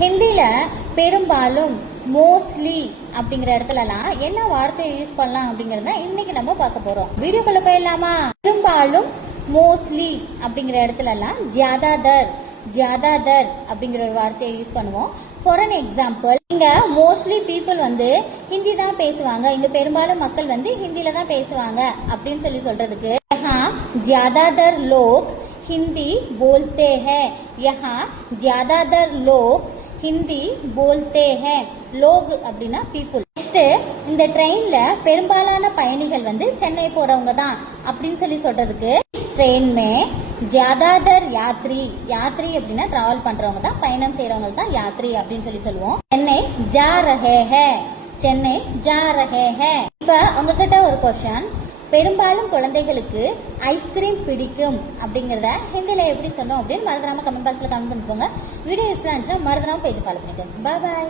ஹிந்தியில பெரும்பாலும் மோஸ்ட்லி அப்படிங்கிற இடத்துலலாம் என்ன வார்த்தையை யூஸ் பண்ணலாம் அப்படிங்கறத இன்னைக்கு நம்ம பார்க்க போறோம். வீடியோக்குள்ள போயிடலாமா? பெரும்பாலும் மோஸ்ட்லி அப்படிங்கிற இடத்துலலாம் ஜியாதாதர் அப்படிங்கிற ஒரு வார்த்தையை யூஸ் பண்ணுவோம். ஃபார் அன் எக்ஸாம்பிள், இங்க மோஸ்ட்லி பீப்புள் ஹிந்தி தான் பேசுவாங்க, இங்க பெரும்பாலும் மக்கள் ஹிந்தியில தான் பேசுவாங்க அப்படின்னு சொல்லி சொல்றதுக்கு ज्यादातर लोग हिंदी बोलते हैं, यहाँ ज्यादातर लोग ஹிந்தி போல்தே ஹே. லோக் அப்படின்னா பீப்புள். நெக்ஸ்ட், இந்த ட்ரெயின்ல பெரும்பாலான பயணிகள் சென்னை போறவங்க தான் அப்படின்னு சொல்லி சொல்றதுக்கு ட்ரெயின் மே ஜியாதாதர் யாத்ரி. யாத்ரி அப்படின்னா டிராவல் பண்றவங்க தான், பயணம் செய்யறவங்க தான் யாத்ரி அப்படின்னு சொல்லி சொல்லுவோம். சென்னை ஜா ரஹே ஹே, சென்னை ஜா ரஹே ஹே. இப்ப உங்ககிட்ட ஒரு கொஸ்டின், பெரும்பாலும் குழந்தைகளுக்கு ஐஸ்கிரீம் பிடிக்கும் அப்படிங்கறத ஹிந்தியில எப்படி சொன்னோம் அப்படின்னு மறந்துடாம கமெண்ட் பாக்ஸ்ல கமெண்ட் பண்ணிக்கோங்க. வீடியோ யூஸ்ஃபுல்லா இருந்துச்சுன்னா மறந்துடாம பேஜ் ஃபாலோ பண்ணிக்கோங்க. பாய்.